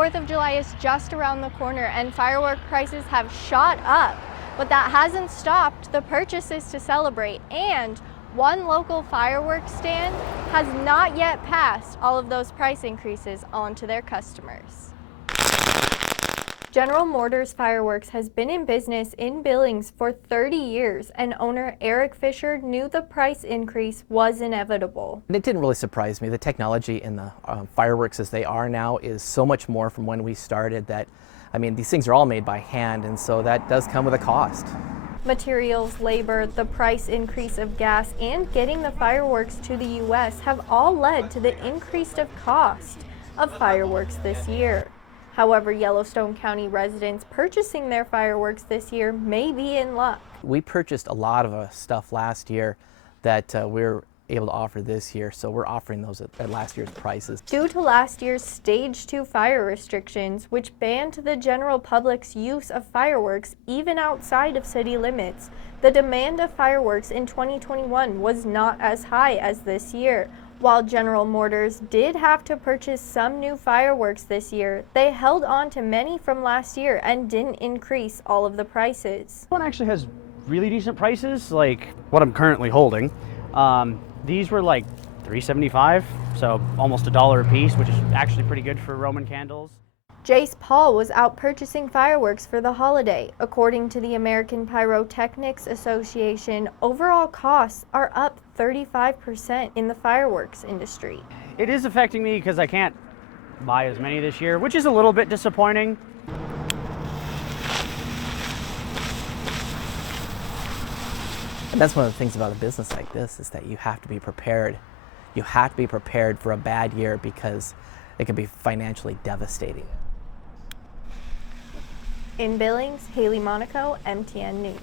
4th of July is just around the corner and firework prices have shot up, but that hasn't stopped the purchases to celebrate, and one local fireworks stand has not yet passed all of those price increases on to their customers. General Motors Fireworks has been in business in Billings for 30 years, and owner Eric Fisher knew the price increase was inevitable. It didn't really surprise me. The technology in the fireworks as they are now is so much more from when we started that, I mean, these things are all made by hand, and so that does come with a cost. Materials, labor, the price increase of gas, and getting the fireworks to the U.S. have all led to the increase of cost of fireworks this year. However, Yellowstone County residents purchasing their fireworks this year may be in luck. We purchased a lot of stuff last year that we're able to offer this year, so we're offering those at last year's prices. Due to last year's Stage 2 fire restrictions, which banned the general public's use of fireworks even outside of city limits, the demand of fireworks in 2021 was not as high as this year. While General Motors did have to purchase some new fireworks this year, they held on to many from last year and didn't increase all of the prices. This one actually has really decent prices, like what I'm currently holding. These were like $3.75, so almost $1 a piece, which is actually pretty good for Roman candles. Jace Paul was out purchasing fireworks for the holiday. According to the American Pyrotechnics Association, overall costs are up 35% in the fireworks industry. It is affecting me because I can't buy as many this year, which is a little bit disappointing. And that's one of the things about a business like this, is that you have to be prepared. You have to be prepared for a bad year because it can be financially devastating. In Billings, Haley Monaco, MTN News.